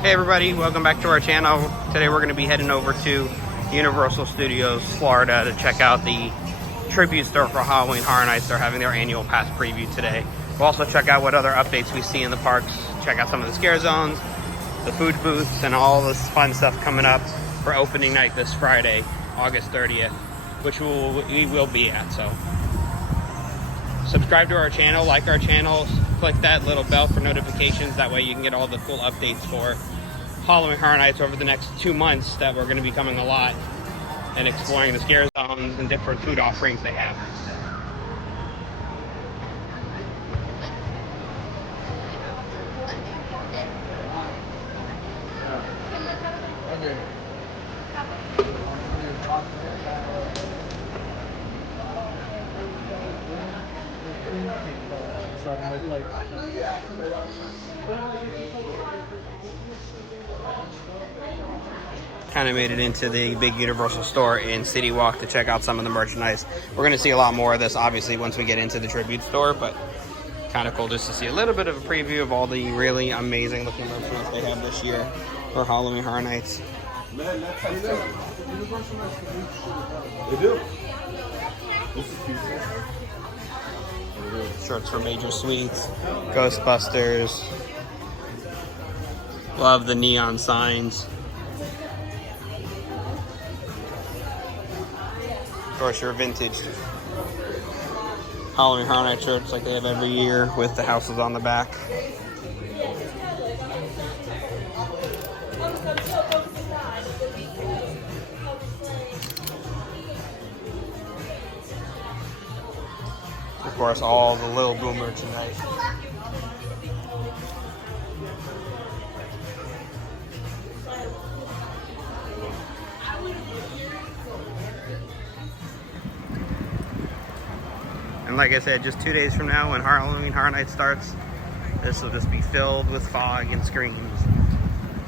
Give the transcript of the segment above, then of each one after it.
Hey everybody, welcome back to our channel. Today we're going to be heading over to Universal Studios Florida to check out the tribute store for Halloween Horror Nights. They're having their annual pass preview today. We'll also check out what other updates we see in the parks, check out some of the scare zones, the food booths, and all this fun stuff coming up for opening night this Friday, August 30th, which we will be at. So subscribe to our channel, like our channel, click that little bell for notifications. That way you can get all the cool updates for Halloween Horror Nights over the next 2 months that we're going to be coming a lot and exploring the scare zones and different food offerings they have. Kind of made it into the big Universal store in City Walk to check out some of the merchandise. We're going to see a lot more of this obviously once we get into the tribute store, but kind of cool just to see a little bit of a preview of all the really amazing looking merchandise they have this year for Halloween Horror Nights. They do. Shirts for Major Sweets, Ghostbusters. Love the neon signs. Of course, your vintage Halloween Horror Night shirts like they have every year with the houses on the back. Of course, all the Little Boo merchandise. And like I said, just 2 days from now when Halloween Horror Night starts, this will just be filled with fog and screams.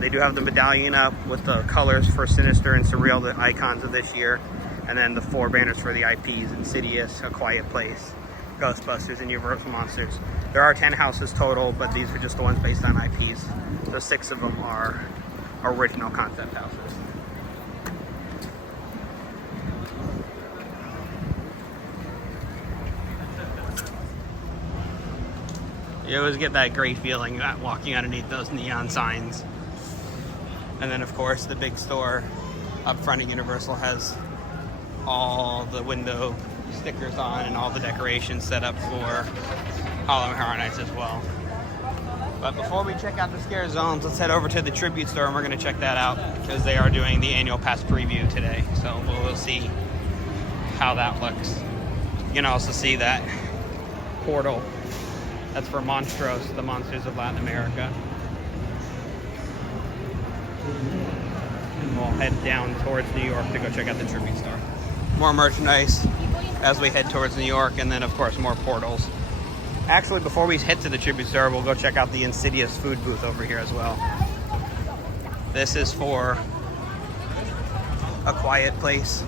They do have the medallion up with the colors for Sinister and Surreal, the icons of this year. And then the 4 banners for the IPs, Insidious, A Quiet Place, Ghostbusters, and Universal Monsters. There are 10 houses total, but these are just the ones based on IPs. So 6 of them are original concept houses. You always get that great feeling walking underneath those neon signs. And then of course the big store up front at Universal has all the window stickers on and all the decorations set up for Halloween Horror Nights as well. But before we check out the scare zones, let's head over to the tribute store and we're going to check that out because they are doing the annual pass preview today. So we'll see how that looks. You can also see that portal. That's for Monstros, the Monsters of Latin America. And we'll head down towards New York to go check out the tribute store. More merchandise as we head towards New York, and then of course more portals. Actually, before we head to the tribute store, we'll go check out the Insidious food booth over here as well. This is for A Quiet Place.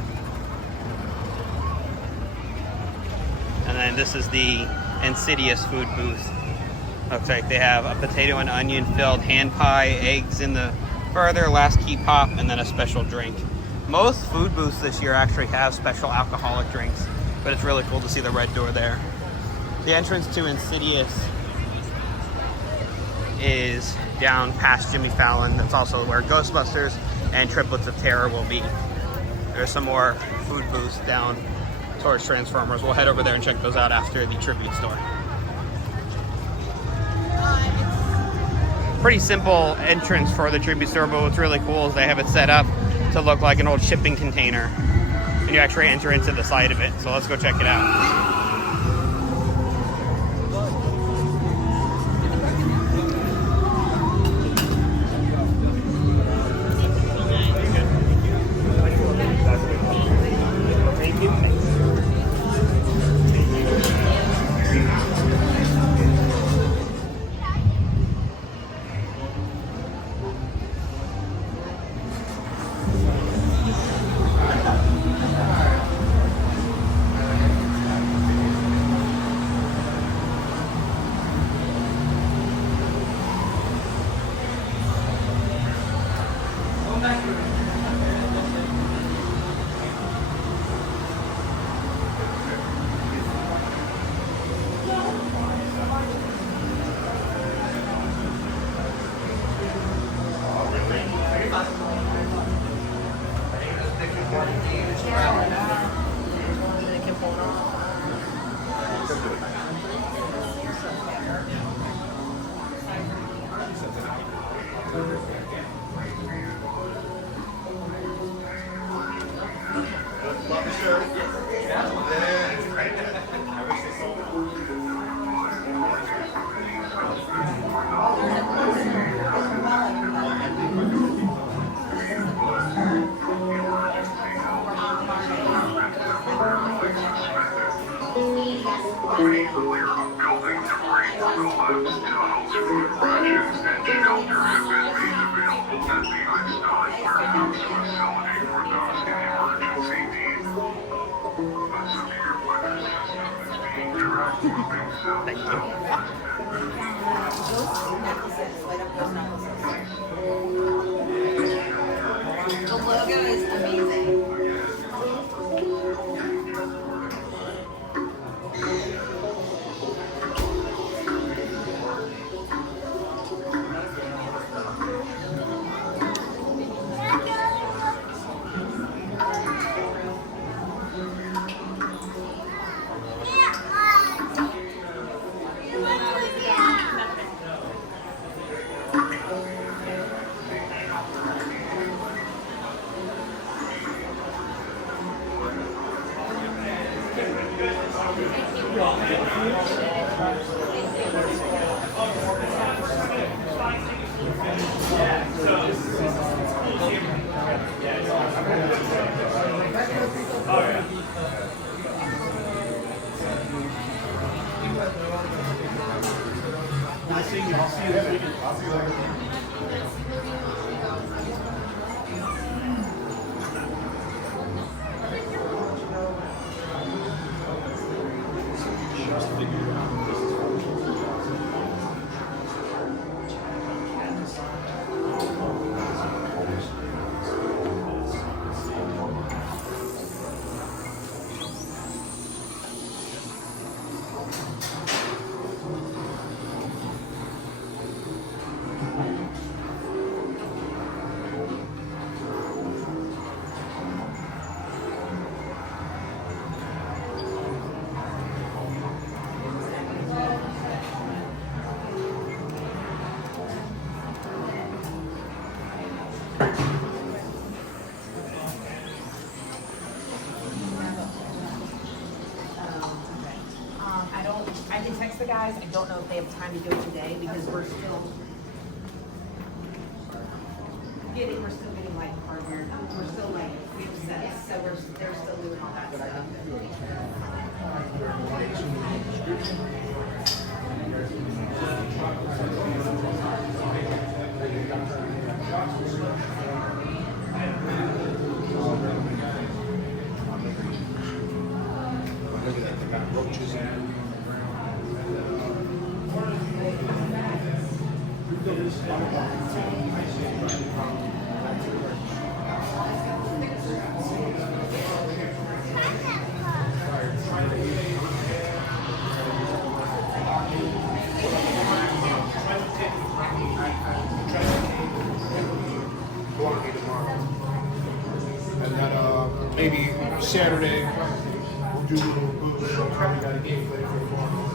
And then this is the Insidious food booth. Looks like they have a potato and onion filled hand pie, eggs in the further, last key pop, and then a special drink. Most food booths this year actually have special alcoholic drinks, but it's really cool to see the red door there. The entrance to Insidious is down past Jimmy Fallon. That's also where Ghostbusters and Triplets of Terror will be. There's some more food booths down towards Transformers. We'll head over there and check those out after the tribute store. Pretty simple entrance for the tribute store, but what's really cool is they have it set up to look like an old shipping container. And you actually enter into the side of it. So let's go check it out. Thank you. The logo is amazing. I can text the guys. I don't know if they have time to do it today because we're still getting like hardware. We're still like we have sets, so they're still doing all that stuff. And then maybe Saturday we'll do a little bit of probably got a gameplay for tomorrow.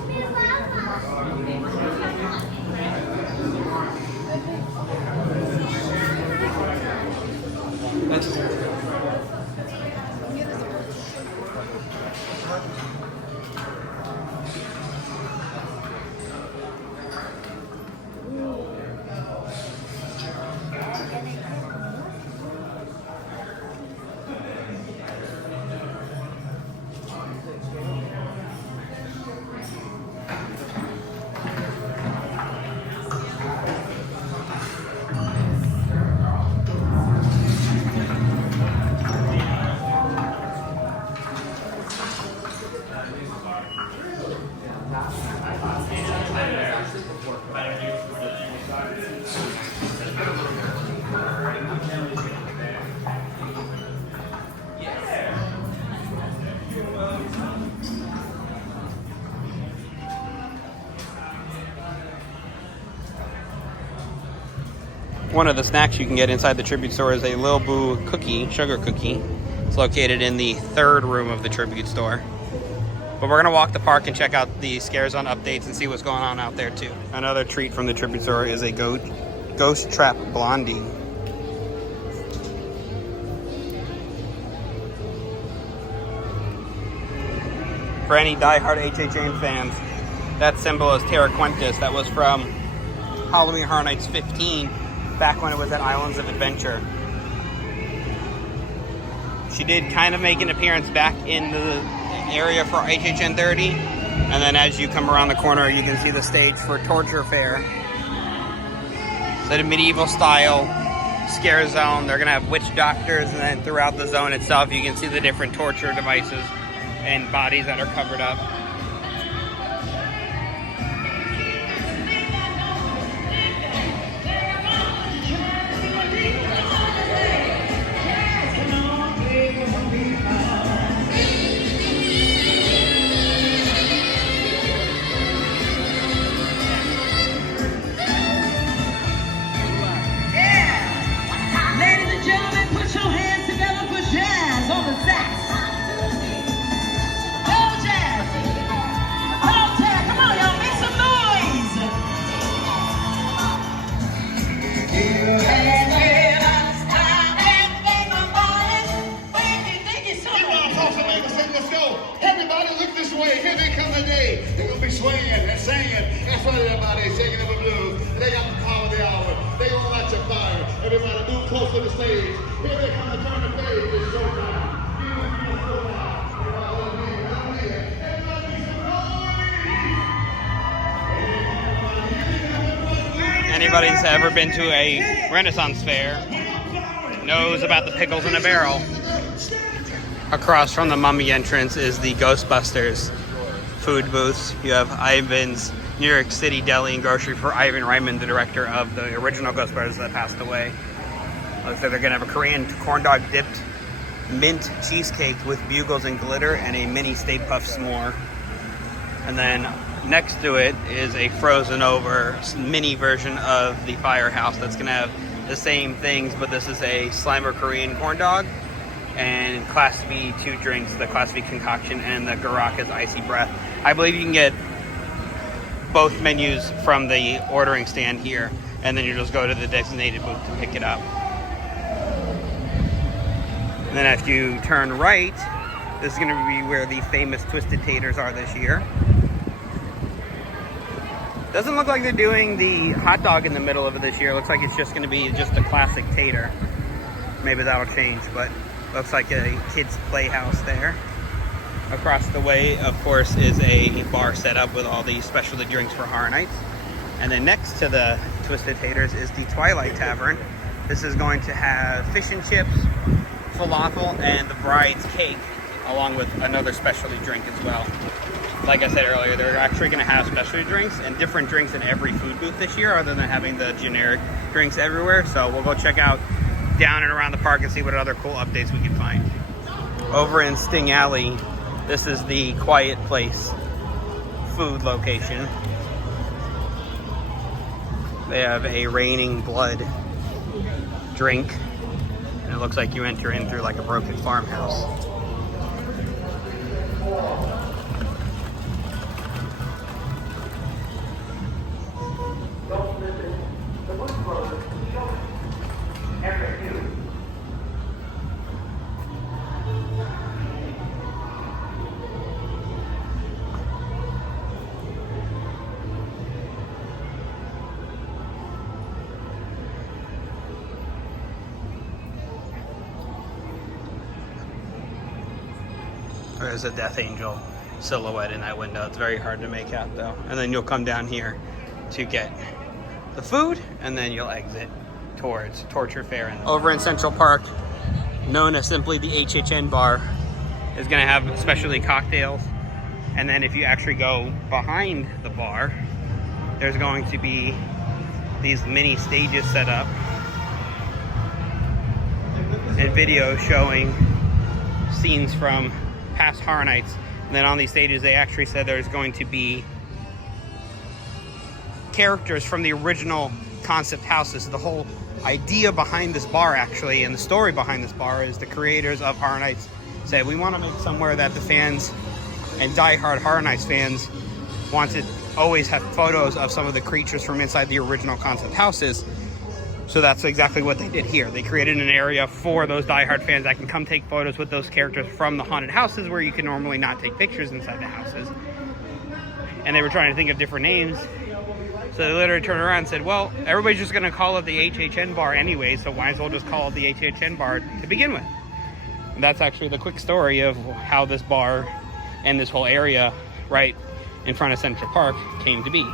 One of the snacks you can get inside the Tribute Store is a Lil Boo cookie, sugar cookie. It's located in the third room of the Tribute Store. But we're gonna walk the park and check out the Scare Zone updates and see what's going on out there too. Another treat from the Tribute Store is a goat Ghost Trap Blondie. For any diehard HHN fans, that symbol is Terra Quintus. That was from Halloween Horror Nights 15, back when it was at Islands of Adventure. She did kind of make an appearance back in the area for HHN 30, and then as you come around the corner, you can see the stage for Torture Fair. So the medieval style scare zone. They're gonna have witch doctors, and then throughout the zone itself, you can see the different torture devices and bodies that are covered up. Anybody who's ever been to a Renaissance fair knows about the pickles in a barrel. Across from the Mummy entrance is the Ghostbusters food booths. You have Ivan's New York City Deli and Grocery for Ivan Reitman, the director of the original Ghostbusters that passed away. Looks like they're gonna have a Korean corn dog dipped mint cheesecake with bugles and glitter and a mini Stay Puft s'more. And then next to it is a frozen over mini version of the Firehouse that's gonna have the same things, but this is a Slimer Korean corn dog and Class V 2 drinks, the Class V concoction and the Garaka's Icy Breath. I believe you can get both menus from the ordering stand here, and then you just go to the designated booth to pick it up. And then if you turn right, this is going to be where the famous Twisted Taters are this year. Doesn't look like they're doing the hot dog in the middle of it this year. Looks like it's just going to be just a classic tater. Maybe that'll change, but looks like a kid's playhouse there. Across the way, of course, is a bar set up with all the specialty drinks for Horror Nights. And then next to the Twisted Taters is the Twilight Tavern. This is going to have fish and chips, falafel, and the bride's cake, along with another specialty drink as well. Like I said earlier, they're actually going to have specialty drinks and different drinks in every food booth this year, other than having the generic drinks everywhere. So we'll go check out down and around the park and see what other cool updates we can find. Over in Sting Alley, this is the Quiet Place food location. They have a Raining Blood drink, and it looks like you enter in through like a broken farmhouse. There's a Death Angel silhouette in that window. It's very hard to make out though. And then you'll come down here to get the food, and then you'll exit towards Torture Fair. Over in Central Park, known as simply the HHN bar, is gonna have specialty cocktails. And then if you actually go behind the bar, there's going to be these mini stages set up and video showing scenes from past Horror Nights. And then on these stages, they actually said there's going to be characters from the original concept houses. The whole idea behind this bar, actually, and the story behind this bar, is the creators of Horror Nights said, we want to make somewhere that the fans and diehard Horror Nights fans want to always have photos of some of the creatures from inside the original concept houses. So that's exactly what they did here. They created an area for those diehard fans that can come take photos with those characters from the haunted houses where you can normally not take pictures inside the houses. And they were trying to think of different names. So they literally turned around and said, well, everybody's just going to call it the HHN bar anyway, so why as well just call it the HHN bar to begin with. And that's actually the quick story of how this bar and this whole area right in front of Central Park came to be.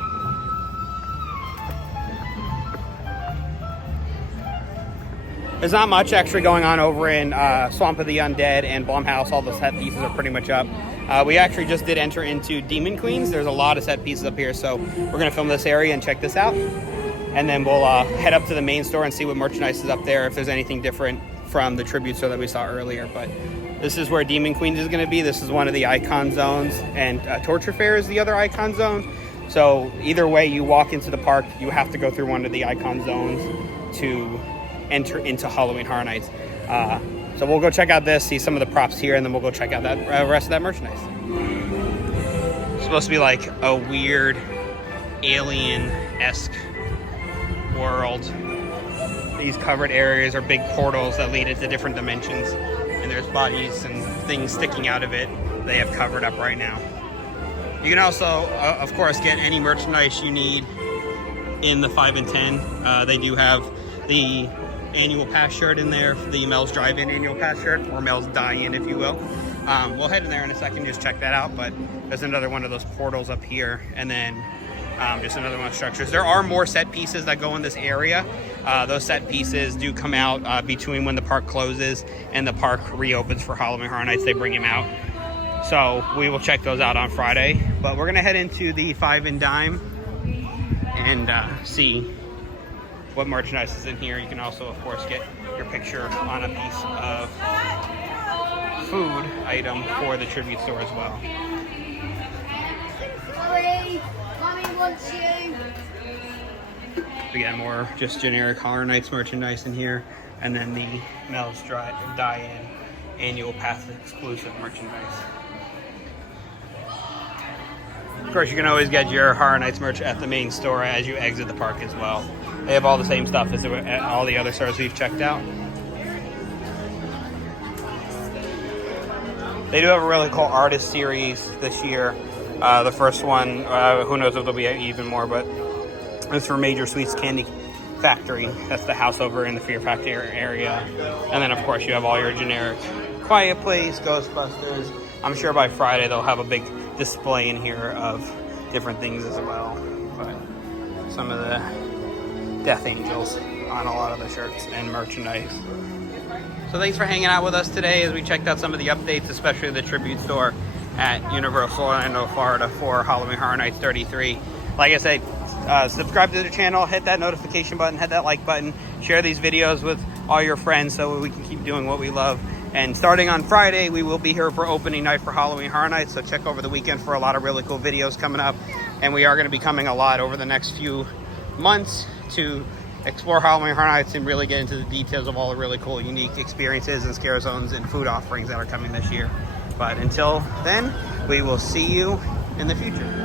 There's not much actually going on over in Swamp of the Undead and Blumhouse. All the set pieces are pretty much up. We actually just did enter into Demon Queens. There's a lot of set pieces up here, so we're going to film this area and check this out. And then we'll head up to the main store and see what merchandise is up there, if there's anything different from the tribute store that we saw earlier. But this is where Demon Queens is going to be. This is one of the icon zones, and Torture Fair is the other icon zone. So either way you walk into the park, you have to go through one of the icon zones to enter into Halloween Horror Nights. So we'll go check out this, see some of the props here, and then we'll go check out that rest of that merchandise. It's supposed to be like a weird alien-esque world. These covered areas are big portals that lead into different dimensions, and there's bodies and things sticking out of it they have covered up right now. You can also, of course, get any merchandise you need in the 5 and 10. They do have the annual pass shirt in there, the Mel's Drive-In annual pass shirt, or Mel's Die-In, if you will. We'll head in there in a second, just check that out, but there's another one of those portals up here, and then just another one of the structures. There are more set pieces that go in this area. Those set pieces do come out between when the park closes and the park reopens for Halloween Horror Nights. They bring them out. So we will check those out on Friday, but we're gonna head into the 5 and Dime and see what merchandise is in here. You can also, of course, get your picture on a piece of food item for the tribute store as well. Sorry, Mommy wants you. Again, more just generic Horror Nights merchandise in here, and then the Mel's Die-In annual pass exclusive merchandise. Of course, you can always get your Horror Nights merch at the main store as you exit the park as well. They have all the same stuff as at all the other stores we've checked out. They do have a really cool artist series this year. The first one, who knows if there'll be even more, but it's for Major Sweets Candy Factory. That's the house over in the Fear Factory area. And then, of course, you have all your generic Quiet Place, Ghostbusters. I'm sure by Friday they'll have a big display in here of different things as well. But some of the Death Angels on a lot of the shirts and merchandise. So thanks for hanging out with us today as we checked out some of the updates, especially the tribute store at Universal Orlando, Florida for Halloween Horror Nights 33. Like I said, subscribe to the channel, hit that notification button, hit that like button, share these videos with all your friends so we can keep doing what we love. And starting on Friday, we will be here for opening night for Halloween Horror Nights, so check over the weekend for a lot of really cool videos coming up. And we are going to be coming a lot over the next few months to explore Halloween Horror Nights and really get into the details of all the really cool, unique experiences and scare zones and food offerings that are coming this year. But until then, we will see you in the future.